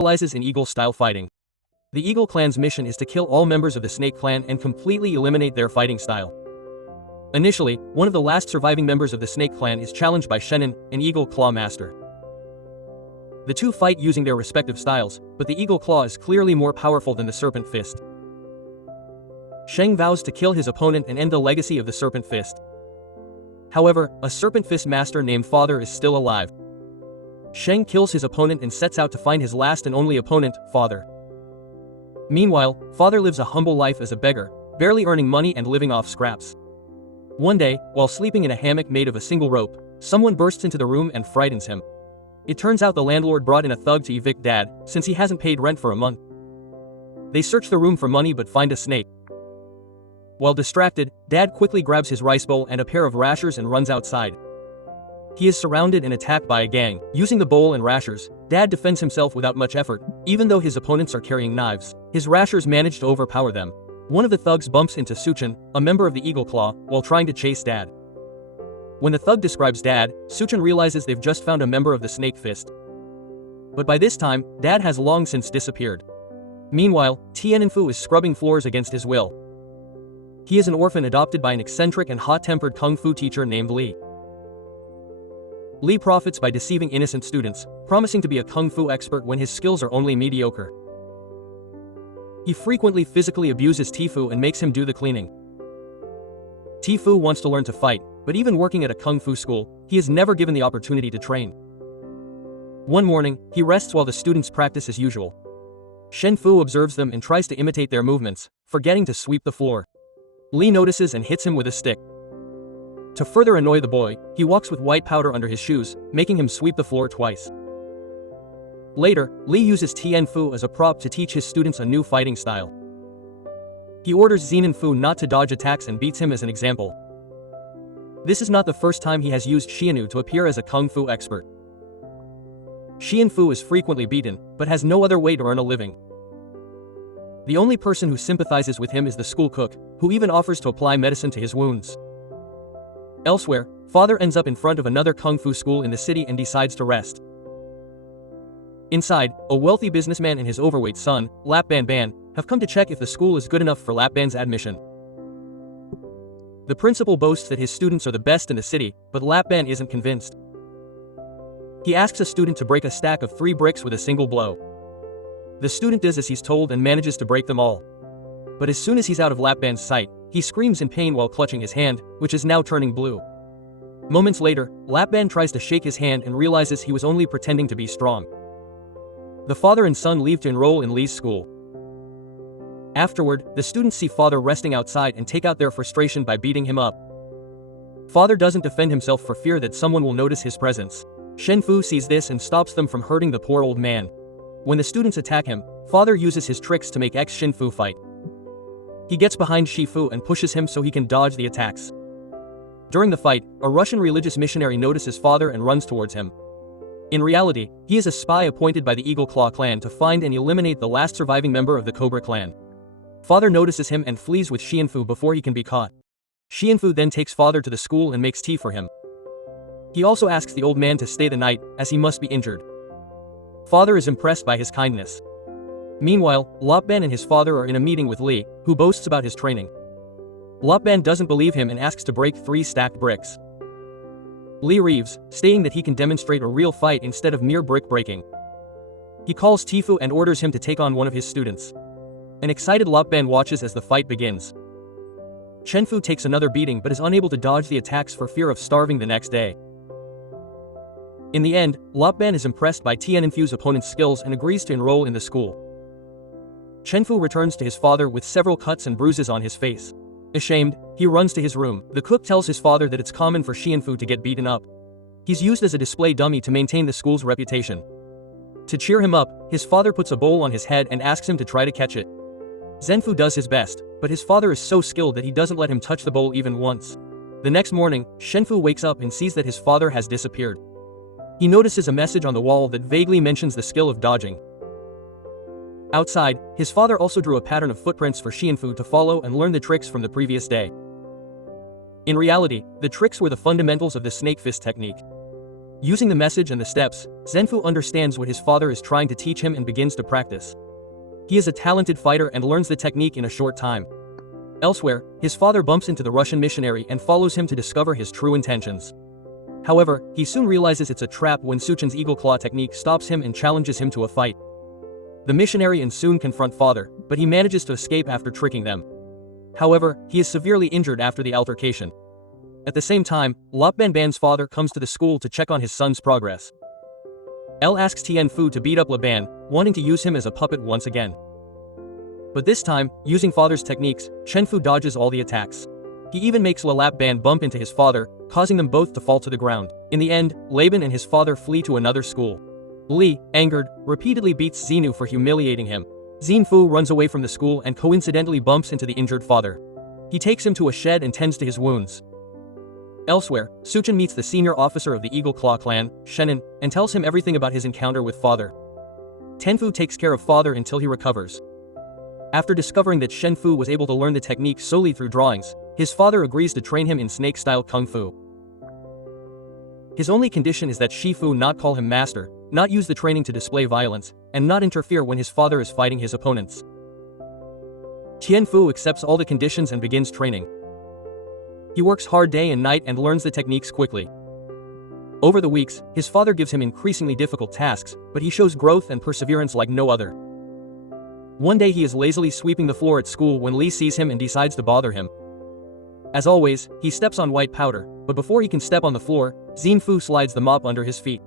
specializes in Eagle-style fighting. The Eagle clan's mission is to kill all members of the Snake clan and completely eliminate their fighting style. Initially, one of the last surviving members of the Snake clan is challenged by Shannon, an Eagle Claw master. The two fight using their respective styles, but the Eagle Claw is clearly more powerful than the Serpent Fist. Sheng vows to kill his opponent and end the legacy of the Serpent Fist. However, a Serpent Fist master named Father is still alive. Sheng kills his opponent and sets out to find his last and only opponent, Father. Meanwhile, Father lives a humble life as a beggar, barely earning money and living off scraps. One day, while sleeping in a hammock made of a single rope, someone bursts into the room and frightens him. It turns out the landlord brought in a thug to evict Dad, since he hasn't paid rent for a month. They search the room for money but find a snake. While distracted, Dad quickly grabs his rice bowl and a pair of rashers and runs outside. He is surrounded and attacked by a gang. Using the bowl and rashers, Dad defends himself without much effort, even though his opponents are carrying knives. His rashers manage to overpower them. One of the thugs bumps into Suchin, a member of the Eagle Claw, while trying to chase Dad. When the thug describes Dad, Suchin realizes they've just found a member of the Snake Fist. But by this time, Dad has long since disappeared. Meanwhile, Tiananfu is scrubbing floors against his will. He is an orphan adopted by an eccentric and hot-tempered kung fu teacher named Li. Li profits by deceiving innocent students, promising to be a kung fu expert when his skills are only mediocre. He frequently physically abuses Tifu and makes him do the cleaning. Tifu wants to learn to fight, but even working at a kung fu school, he is never given the opportunity to train. One morning, he rests while the students practice as usual. Shen Fu observes them and tries to imitate their movements, forgetting to sweep the floor. Li notices and hits him with a stick. To further annoy the boy, he walks with white powder under his shoes, making him sweep the floor twice. Later, Li uses Tianfu as a prop to teach his students a new fighting style. He orders Zenanfu not to dodge attacks and beats him as an example. This is not the first time he has used Xianyu to appear as a kung fu expert. Xianfu is frequently beaten, but has no other way to earn a living. The only person who sympathizes with him is the school cook, who even offers to apply medicine to his wounds. Elsewhere, Father ends up in front of another kung fu school in the city and decides to rest. Inside, a wealthy businessman and his overweight son, Lap Ban Ban, have come to check if the school is good enough for Lap Ban's admission. The principal boasts that his students are the best in the city, but Lap Ban isn't convinced. He asks a student to break a stack of 3 bricks with a single blow. The student does as he's told and manages to break them all. But as soon as he's out of Lap Ban's sight, he screams in pain while clutching his hand, which is now turning blue. Moments later, Lap Ban tries to shake his hand and realizes he was only pretending to be strong. The father and son leave to enroll in Li's school. Afterward, the students see Father resting outside and take out their frustration by beating him up. Father doesn't defend himself for fear that someone will notice his presence. Shen Fu sees this and stops them from hurting the poor old man. When the students attack him, Father uses his tricks to make Shin Fu fight. He gets behind Shi Fu and pushes him so he can dodge the attacks. During the fight, a Russian religious missionary notices Father and runs towards him. In reality, he is a spy appointed by the Eagle Claw clan to find and eliminate the last surviving member of the Cobra clan. Father notices him and flees with Xianfu before he can be caught. Xianfu then takes Father to the school and makes tea for him. He also asks the old man to stay the night, as he must be injured. Father is impressed by his kindness. Meanwhile, Lop Ban and his father are in a meeting with Li, who boasts about his training. Lop Ban doesn't believe him and asks to break 3 stacked bricks. Li reaves, stating that he can demonstrate a real fight instead of mere brick breaking. He calls Tifu and orders him to take on one of his students. An excited Lop Ban watches as the fight begins. Chenfu takes another beating but is unable to dodge the attacks for fear of starving the next day. In the end, Lop Ban is impressed by Tiananfu's opponent's skills and agrees to enroll in the school. Chenfu returns to his father with several cuts and bruises on his face. Ashamed, he runs to his room. The cook tells his father that it's common for Xianfu to get beaten up. He's used as a display dummy to maintain the school's reputation. To cheer him up, his father puts a bowl on his head and asks him to try to catch it. Zenfu does his best, but his father is so skilled that he doesn't let him touch the bowl even once. The next morning, Shenfu wakes up and sees that his father has disappeared. He notices a message on the wall that vaguely mentions the skill of dodging. Outside, his father also drew a pattern of footprints for Xianfu to follow and learn the tricks from the previous day. In reality, the tricks were the fundamentals of the snake fist technique. Using the message and the steps, Zenfu understands what his father is trying to teach him and begins to practice. He is a talented fighter and learns the technique in a short time. Elsewhere, his father bumps into the Russian missionary and follows him to discover his true intentions. However, he soon realizes it's a trap when Suchin's eagle claw technique stops him and challenges him to a fight. The missionary and soon confront father, but he manages to escape after tricking them. However, he is severely injured after the altercation. At the same time, Lap Ban Ban's father comes to the school to check on his son's progress. L asks Tien Fu to beat up Laban, wanting to use him as a puppet once again. But this time, using father's techniques, Chen Fu dodges all the attacks. He even makes Lap Ban bump into his father, causing them both to fall to the ground. In the end, Laban and his father flee to another school. Li, angered, repeatedly beats Xenu for humiliating him. Xin Fu runs away from the school and coincidentally bumps into the injured father. He takes him to a shed and tends to his wounds. Elsewhere, Suchin meets the senior officer of the Eagle Claw clan, Shenin, and tells him everything about his encounter with father. Tenfu takes care of father until he recovers. After discovering that Shen Fu was able to learn the technique solely through drawings, his father agrees to train him in snake-style kung fu. His only condition is that Shifu not call him master, not use the training to display violence, and not interfere when his father is fighting his opponents. Tien Fu accepts all the conditions and begins training. He works hard day and night and learns the techniques quickly. Over the weeks, his father gives him increasingly difficult tasks, but he shows growth and perseverance like no other. One day he is lazily sweeping the floor at school when Li sees him and decides to bother him. As always, he steps on white powder, but before he can step on the floor, Xin Fu slides the mop under his feet.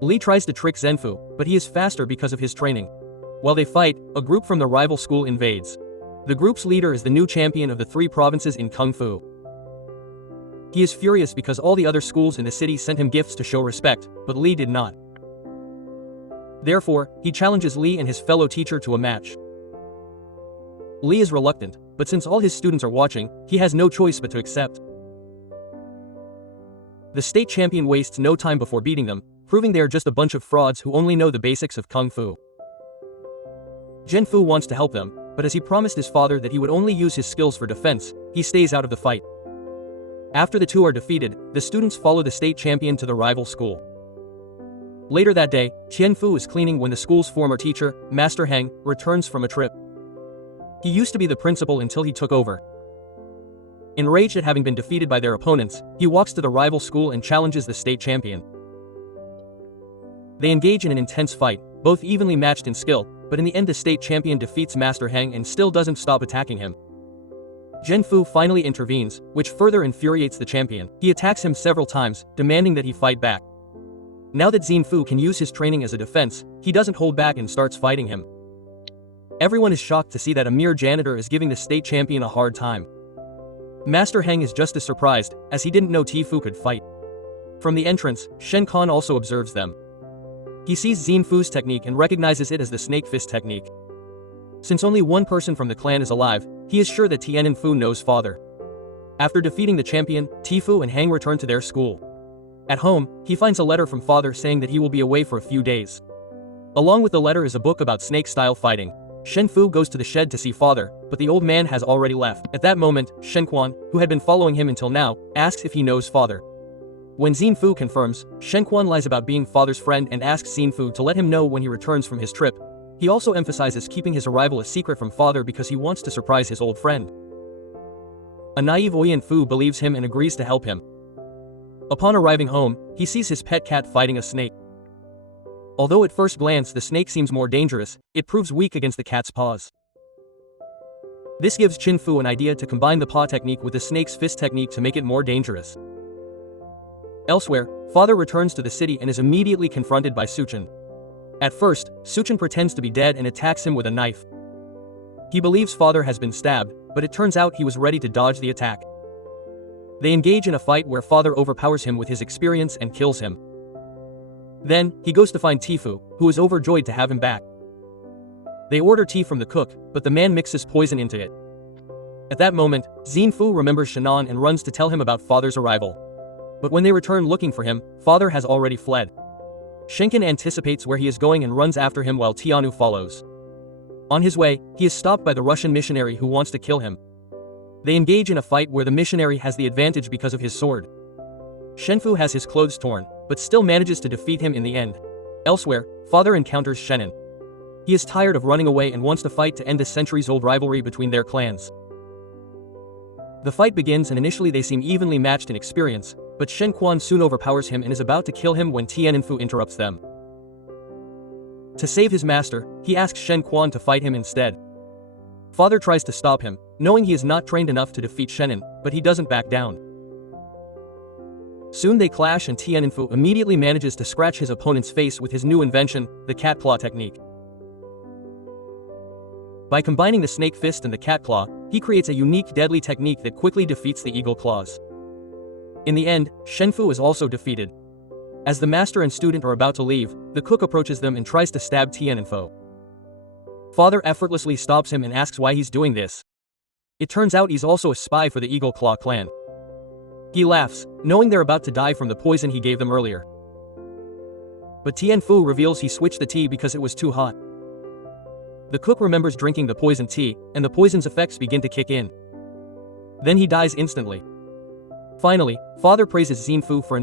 Li tries to trick Zenfu, but he is faster because of his training. While they fight, a group from the rival school invades. The group's leader is the new champion of the 3 provinces in Kung Fu. He is furious because all the other schools in the city sent him gifts to show respect, but Li did not. Therefore, he challenges Li and his fellow teacher to a match. Li is reluctant, but since all his students are watching, he has no choice but to accept. The state champion wastes no time before beating them, proving they are just a bunch of frauds who only know the basics of Kung Fu. Zhen Fu wants to help them, but as he promised his father that he would only use his skills for defense, he stays out of the fight. After the two are defeated, the students follow the state champion to the rival school. Later that day, Tien Fu is cleaning when the school's former teacher, Master Heng, returns from a trip. He used to be the principal until he took over. Enraged at having been defeated by their opponents, he walks to the rival school and challenges the state champion. They engage in an intense fight, both evenly matched in skill, but in the end the state champion defeats Master Heng and still doesn't stop attacking him. Zhen Fu finally intervenes, which further infuriates the champion. He attacks him several times, demanding that he fight back. Now that Xin Fu can use his training as a defense, he doesn't hold back and starts fighting him. Everyone is shocked to see that a mere janitor is giving the state champion a hard time. Master Heng is just as surprised, as he didn't know Tifu could fight. From the entrance, Shen Kan also observes them. He sees Xin Fu's technique and recognizes it as the snake fist technique. Since only one person from the clan is alive, he is sure that Tian Fu knows father. After defeating the champion, Tifu and Hang return to their school. At home, he finds a letter from father saying that he will be away for a few days. Along with the letter is a book about snake-style fighting. Shen Fu goes to the shed to see father, but the old man has already left. At that moment, Shen Quan, who had been following him until now, asks if he knows father. When Xin Fu confirms, Shen Quan lies about being father's friend and asks Xin Fu to let him know when he returns from his trip. He also emphasizes keeping his arrival a secret from father because he wants to surprise his old friend. A naive Oyen Fu believes him and agrees to help him. Upon arriving home, he sees his pet cat fighting a snake. Although at first glance the snake seems more dangerous, it proves weak against the cat's paws. This gives Qin Fu an idea to combine the paw technique with the snake's fist technique to make it more dangerous. Elsewhere, father returns to the city and is immediately confronted by Suchin. At first, Suchin pretends to be dead and attacks him with a knife. He believes father has been stabbed, but it turns out he was ready to dodge the attack. They engage in a fight where father overpowers him with his experience and kills him. Then, he goes to find Tifu, who is overjoyed to have him back. They order tea from the cook, but the man mixes poison into it. At that moment, Xin Fu remembers Shannon and runs to tell him about father's arrival. But when they return looking for him, father has already fled. Shenkin anticipates where he is going and runs after him while Tianu follows. On his way, he is stopped by the Russian missionary who wants to kill him. They engage in a fight where the missionary has the advantage because of his sword. Shenfu has his clothes torn, but still manages to defeat him in the end. Elsewhere, Father encounters Shannon. He is tired of running away and wants to fight to end this centuries-old rivalry between their clans. The fight begins and initially they seem evenly matched in experience, but Shen Quan soon overpowers him and is about to kill him when Tiananfu interrupts them. To save his master, he asks Shen Quan to fight him instead. Father tries to stop him, knowing he is not trained enough to defeat Shannon, but he doesn't back down. Soon they clash and Tiananfu immediately manages to scratch his opponent's face with his new invention, the cat claw technique. By combining the snake fist and the cat claw, he creates a unique deadly technique that quickly defeats the eagle claws. In the end, Shenfu is also defeated. As the master and student are about to leave, the cook approaches them and tries to stab Tiananfu. Father effortlessly stops him and asks why he's doing this. It turns out he's also a spy for the Eagle Claw clan. He laughs, knowing they're about to die from the poison he gave them earlier. But Tianfu reveals he switched the tea because it was too hot. The cook remembers drinking the poisoned tea, and the poison's effects begin to kick in. Then he dies instantly. Finally, Father praises Xianfu for